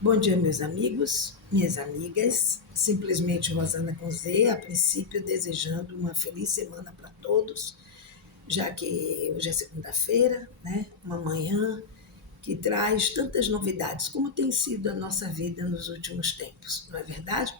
Bom dia, meus amigos, minhas amigas. Simplesmente Rosana com Z, a princípio desejando uma feliz semana para todos, já que hoje é segunda-feira, né? Uma manhã que traz tantas novidades, como tem sido a nossa vida nos últimos tempos, não é verdade?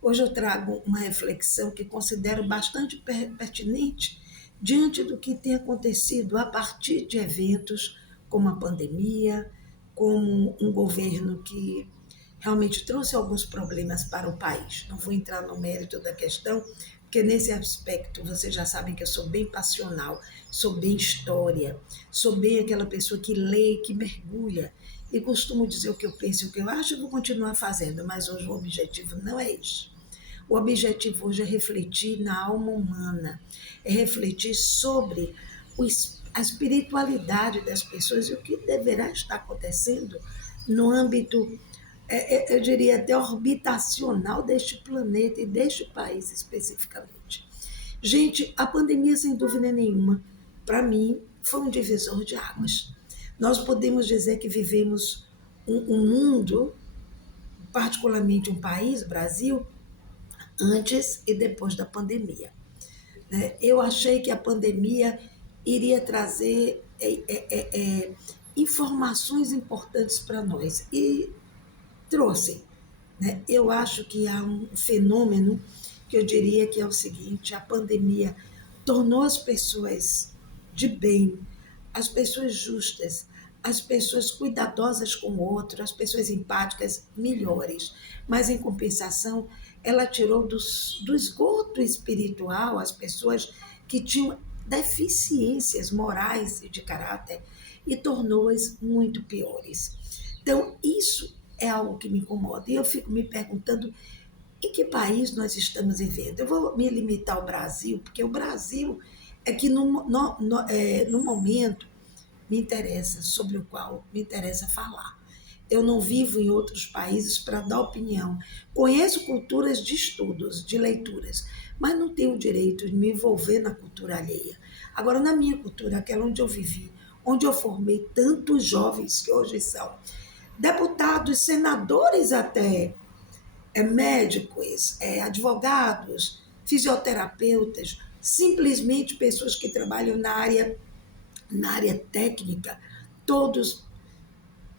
Hoje eu trago uma reflexão que considero bastante pertinente diante do que tem acontecido a partir de eventos como a pandemia, como um governo que realmente trouxe alguns problemas para o país. Não vou entrar no mérito da questão, porque nesse aspecto vocês já sabem que eu sou bem passional, sou bem história, sou bem aquela pessoa que lê, que mergulha, e costumo dizer o que eu penso e o que eu acho e vou continuar fazendo, mas hoje o objetivo não é isso. O objetivo hoje é refletir na alma humana, é refletir sobre a espiritualidade das pessoas e o que deverá estar acontecendo no âmbito, eu diria até orbitacional deste planeta e deste país especificamente. Gente, a pandemia, sem dúvida nenhuma, para mim, foi um divisor de águas. Nós podemos dizer que vivemos um mundo, particularmente um país, Brasil, antes e depois da pandemia. Né? Eu achei que a pandemia iria trazer informações importantes para nós e trouxe. Né? Eu acho que há um fenômeno que eu diria que é o seguinte: a pandemia tornou as pessoas de bem, as pessoas justas, as pessoas cuidadosas com o outro, as pessoas empáticas melhores. Mas, em compensação, ela tirou do esgoto espiritual as pessoas que tinham deficiências morais e de caráter e tornou-as muito piores. Então, isso é algo que me incomoda. E eu fico me perguntando em que país nós estamos vivendo. Eu vou me limitar ao Brasil, porque o Brasil é que no momento me interessa, sobre o qual me interessa falar. Eu não vivo em outros países para dar opinião. Conheço culturas de estudos, de leituras, mas não tenho o direito de me envolver na cultura alheia. Agora, na minha cultura, aquela onde eu vivi, onde eu formei tantos jovens que hoje são deputados, senadores até, médicos, advogados, fisioterapeutas, simplesmente pessoas que trabalham na área técnica, todos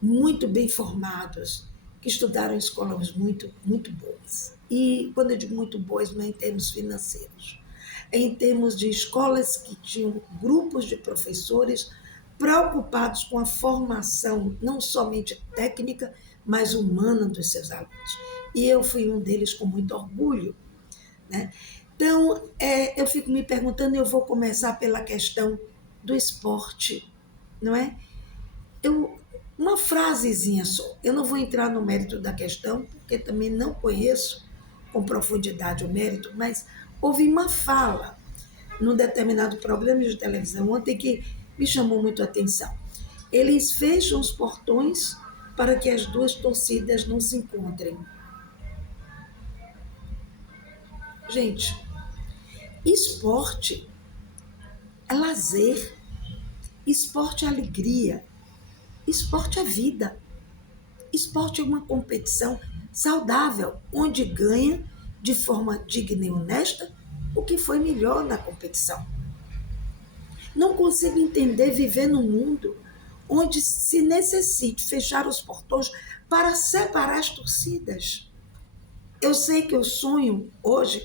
muito bem formados, que estudaram em escolas muito, muito boas. E quando eu digo muito boas, não é em termos financeiros, é em termos de escolas que tinham grupos de professores preocupados com a formação, não somente técnica, mas humana dos seus alunos. E eu fui um deles com muito orgulho. Né? Então, eu fico me perguntando, eu vou começar pela questão do esporte, não é? Eu, uma frasezinha só. Eu não vou entrar no mérito da questão, porque também não conheço com profundidade o mérito, mas ouvi uma fala num determinado programa de televisão ontem que me chamou muito a atenção. Eles fecham os portões para que as duas torcidas não se encontrem. Gente, esporte é lazer, esporte é alegria, esporte é vida. Esporte é uma competição saudável, onde ganha de forma digna e honesta o que foi melhor na competição. Não consigo entender viver num mundo onde se necessite fechar os portões para separar as torcidas. Eu sei que eu sonho hoje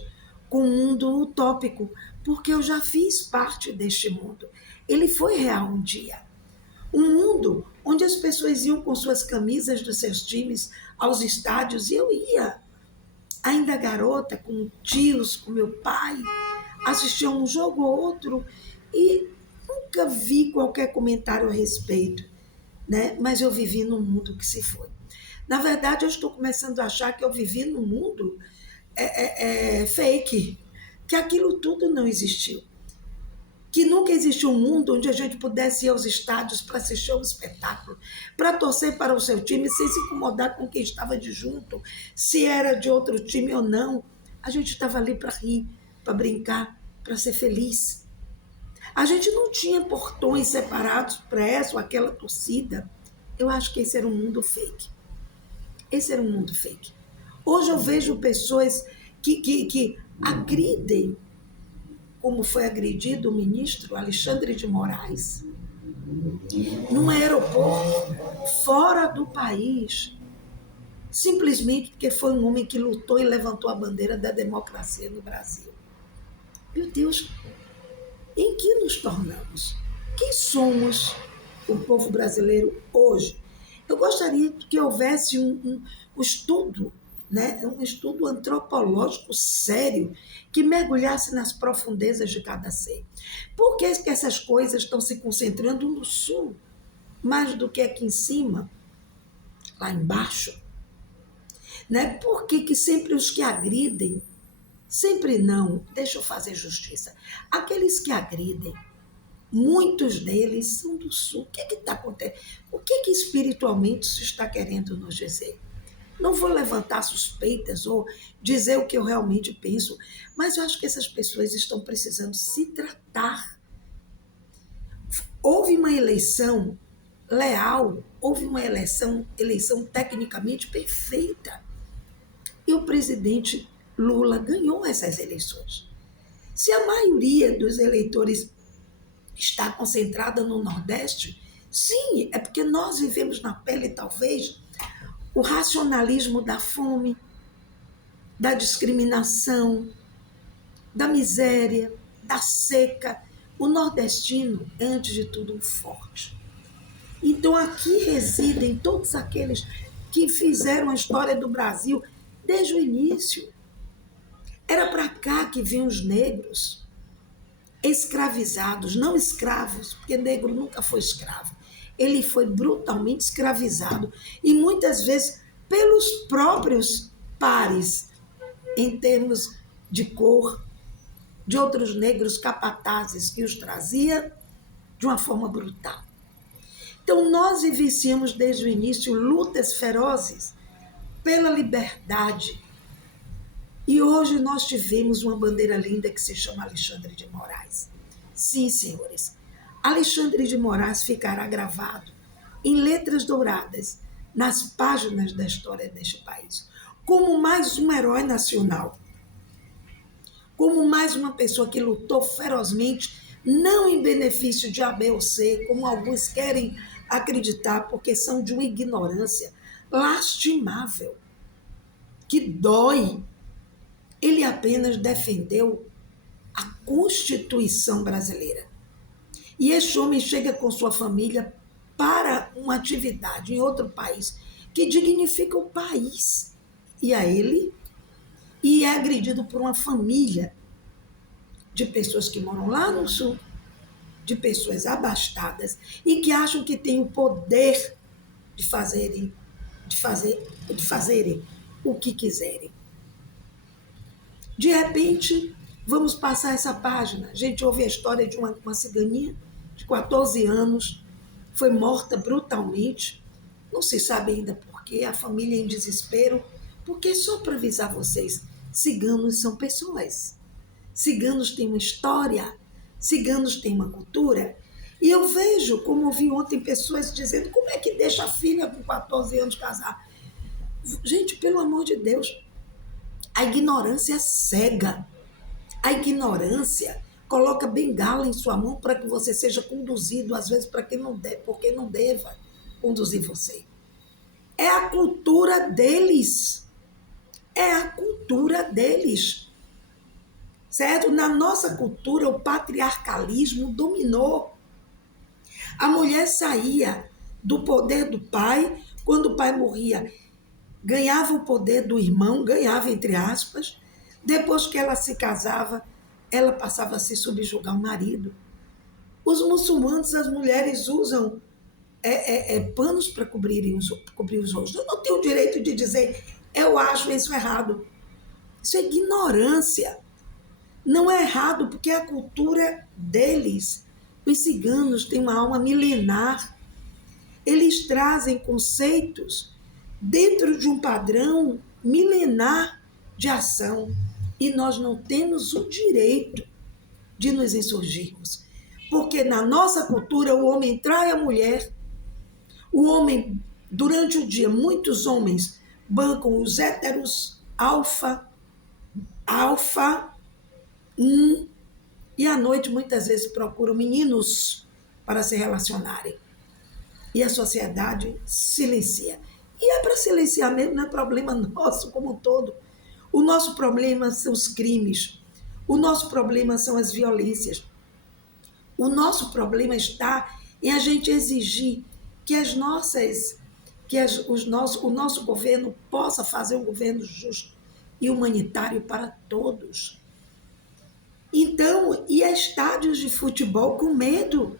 com um mundo utópico, porque eu já fiz parte deste mundo. Ele foi real um dia. Um mundo onde as pessoas iam com suas camisas dos seus times aos estádios e eu ia, ainda garota, com tios, com meu pai, assistia um jogo ou outro e nunca vi qualquer comentário a respeito, né? Mas eu vivi num mundo que se foi. Na verdade, eu estou começando a achar que eu vivi num mundo fake, que aquilo tudo não existiu, que nunca existiu um mundo onde a gente pudesse ir aos estádios para assistir um espetáculo, para torcer para o seu time sem se incomodar com quem estava de junto, se era de outro time ou não. A gente estava ali para rir, para brincar, para ser feliz. A gente não tinha portões separados para essa ou aquela torcida. Eu acho que esse era um mundo fake. Esse era um mundo fake. Hoje eu vejo pessoas que agridem, como foi agredido o ministro Alexandre de Moraes, num aeroporto fora do país, simplesmente porque foi um homem que lutou e levantou a bandeira da democracia no Brasil. Meu Deus, em que nos tornamos? Quem somos o povo brasileiro hoje? Eu gostaria que houvesse um estudo, né, um estudo antropológico sério que mergulhasse nas profundezas de cada ser. Por que essas coisas estão se concentrando no sul, mais do que aqui em cima, lá embaixo? Né? Por que sempre os que agridem, sempre não, deixa eu fazer justiça, aqueles que agridem, muitos deles são do sul. O que está acontecendo? O que espiritualmente isso está querendo nos dizer? Não vou levantar suspeitas ou dizer o que eu realmente penso, mas eu acho que essas pessoas estão precisando se tratar. Houve uma eleição leal, houve uma eleição tecnicamente perfeita. E o presidente Lula ganhou essas eleições. Se a maioria dos eleitores está concentrada no Nordeste, sim, é porque nós vivemos na pele, talvez, o racionalismo da fome, da discriminação, da miséria, da seca. O nordestino é, antes de tudo, um forte. Então, aqui residem todos aqueles que fizeram a história do Brasil desde o início. Era para cá que vinham os negros, escravizados, não escravos, porque negro nunca foi escravo. Ele foi brutalmente escravizado e muitas vezes pelos próprios pares, em termos de cor, de outros negros capatazes que os trazia de uma forma brutal. Então, nós vivenciamos desde o início lutas ferozes pela liberdade. E hoje nós tivemos uma bandeira linda que se chama Alexandre de Moraes. Sim, senhores, Alexandre de Moraes ficará gravado em letras douradas nas páginas da história deste país, como mais um herói nacional, como mais uma pessoa que lutou ferozmente, não em benefício de A, B ou C, como alguns querem acreditar, porque são de uma ignorância lastimável, que dói. Ele apenas defendeu a Constituição brasileira. E este homem chega com sua família para uma atividade em outro país que dignifica o país e a ele, e é agredido por uma família de pessoas que moram lá no sul, de pessoas abastadas e que acham que têm o poder de fazerem o que quiserem. De repente, vamos passar essa página. A gente ouve a história de uma ciganinha de 14 anos, foi morta brutalmente, não se sabe ainda por quê, a família em desespero, porque só para avisar vocês, ciganos são pessoas. Ciganos têm uma história, ciganos têm uma cultura. E eu vejo, como ouvi ontem, pessoas dizendo, como é que deixa a filha com 14 anos casar? Gente, pelo amor de Deus, a ignorância cega. A ignorância coloca bengala em sua mão para que você seja conduzido, às vezes, porque não deva conduzir você. É a cultura deles. É a cultura deles. Certo? Na nossa cultura, o patriarcalismo dominou. A mulher saía do poder do pai, quando o pai morria, ganhava o poder do irmão, ganhava entre aspas, depois que ela se casava, ela passava a se subjugar ao marido. Os muçulmanos, as mulheres usam panos para cobrir os rostos. Eu não tenho o direito de dizer, eu acho isso errado. Isso é ignorância. Não é errado, porque é a cultura deles. Os ciganos têm uma alma milenar. Eles trazem conceitos dentro de um padrão milenar de ação. E nós não temos o direito de nos insurgirmos. Porque na nossa cultura o homem trai a mulher. O homem, durante o dia, muitos homens bancam os héteros, alfa, e à noite muitas vezes procuram meninos para se relacionarem. E a sociedade silencia. E é para silenciar mesmo, não é problema nosso como um todo. O nosso problema são os crimes. O nosso problema são as violências. O nosso problema está em a gente exigir que o nosso governo possa fazer um governo justo e humanitário para todos. Então, ir a estádios de futebol com medo.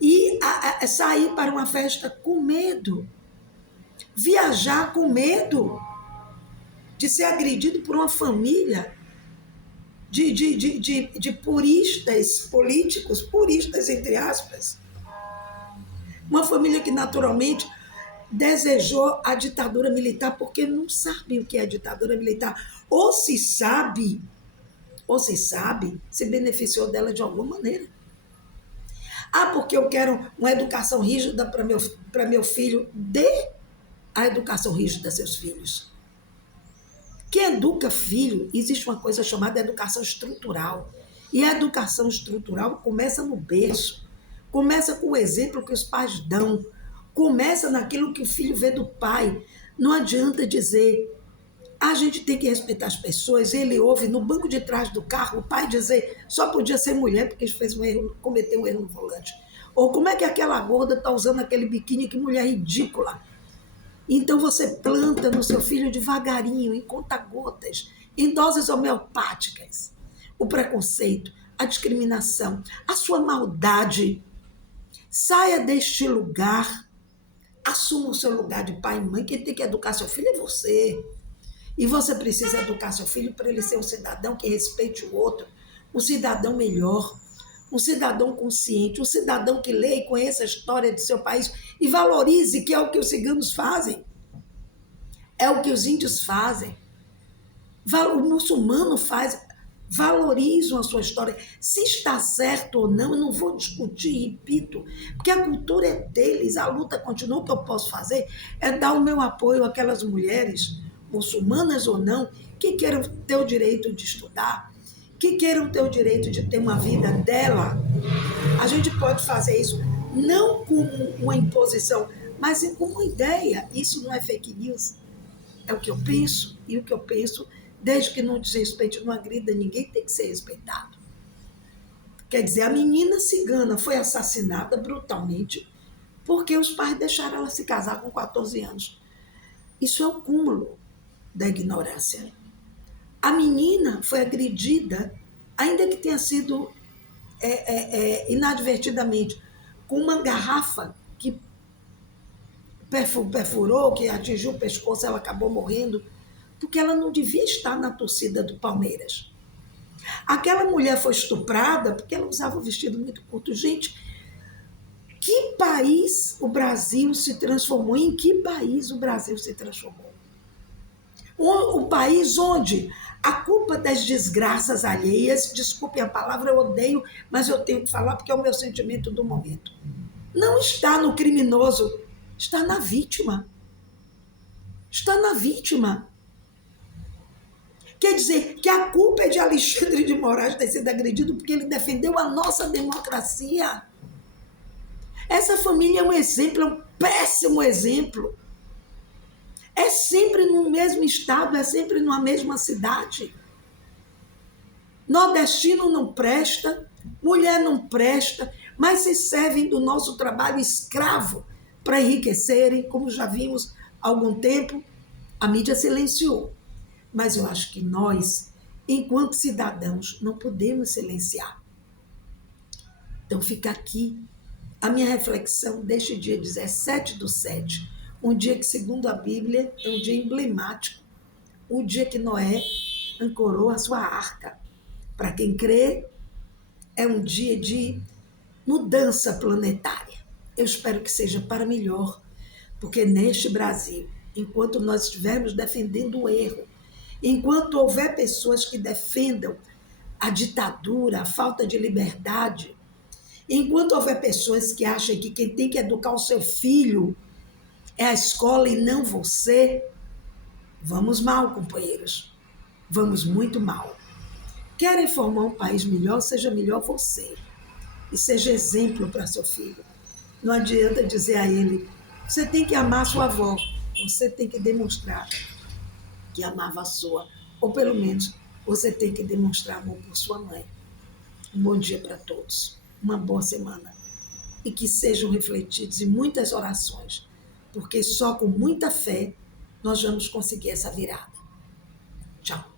E sair para uma festa com medo. Viajar com medo de ser agredido por uma família de puristas políticos, puristas entre aspas. Uma família que naturalmente desejou a ditadura militar porque não sabe o que é a ditadura militar. Ou se sabe, se beneficiou dela de alguma maneira. Ah, porque eu quero uma educação rígida para meu filho. Dê a educação rígida a seus filhos. Quem educa filho, existe uma coisa chamada educação estrutural. E a educação estrutural começa no berço. Começa com o exemplo que os pais dão. Começa naquilo que o filho vê do pai. Não adianta dizer, a gente tem que respeitar as pessoas. Ele ouve no banco de trás do carro o pai dizer, só podia ser mulher porque fez um erro, cometeu um erro no volante. Ou como é que aquela gorda está usando aquele biquíni, que mulher ridícula. Então você planta no seu filho devagarinho, em conta-gotas, em doses homeopáticas, o preconceito, a discriminação, a sua maldade. Saia deste lugar, assuma o seu lugar de pai e mãe. Quem tem que educar seu filho é você. E você precisa educar seu filho para ele ser um cidadão que respeite o outro, um cidadão melhor, um cidadão consciente, um cidadão que lê e conheça a história de seu país e valorize, que é o que os ciganos fazem, é o que os índios fazem, o muçulmano faz, valorizam a sua história. Se está certo ou não, eu não vou discutir, repito, porque a cultura é deles, a luta continua. O que eu posso fazer é dar o meu apoio àquelas mulheres, muçulmanas ou não, que queiram ter o direito de estudar, que queiram ter o direito de ter uma vida dela. A gente pode fazer isso não como uma imposição, mas como uma ideia. Isso não é fake news, é o que eu penso, e o que eu penso, desde que não desrespeite, não agrida ninguém, tem que ser respeitado. Quer dizer, a menina cigana foi assassinada brutalmente porque os pais deixaram ela se casar com 14 anos. Isso é o cúmulo da ignorância. A menina foi agredida, ainda que tenha sido inadvertidamente, com uma garrafa que perfurou, que atingiu o pescoço, ela acabou morrendo, porque ela não devia estar na torcida do Palmeiras. Aquela mulher foi estuprada porque ela usava um vestido muito curto. Gente, que país o Brasil se transformou? Em que país o Brasil se transformou? Um país onde a culpa das desgraças alheias, desculpem a palavra, eu odeio, mas eu tenho que falar porque é o meu sentimento do momento, não está no criminoso, está na vítima. Está na vítima. Quer dizer que a culpa é de Alexandre de Moraes ter sido agredido porque ele defendeu a nossa democracia. Essa família é um exemplo, é um péssimo exemplo. É sempre no mesmo estado, é sempre na mesma cidade. Nordestino não presta, mulher não presta, mas se servem do nosso trabalho escravo para enriquecerem, como já vimos há algum tempo. A mídia silenciou, mas eu acho que nós, enquanto cidadãos, não podemos silenciar. Então fica aqui a minha reflexão deste dia 17/7, um dia que, segundo a Bíblia, é um dia emblemático, o dia que Noé ancorou a sua arca. Para quem crê, é um dia de mudança planetária. Eu espero que seja para melhor, porque neste Brasil, enquanto nós estivermos defendendo o erro, enquanto houver pessoas que defendam a ditadura, a falta de liberdade, enquanto houver pessoas que acham que quem tem que educar o seu filho é a escola e não você, vamos mal, companheiros. Vamos muito mal. Querem formar um país melhor, seja melhor você. E seja exemplo para seu filho. Não adianta dizer a ele, você tem que amar sua avó. Você tem que demonstrar que amava a sua. Ou pelo menos, você tem que demonstrar amor por sua mãe. Um bom dia para todos. Uma boa semana. E que sejam refletidos em muitas orações. Porque só com muita fé nós vamos conseguir essa virada. Tchau.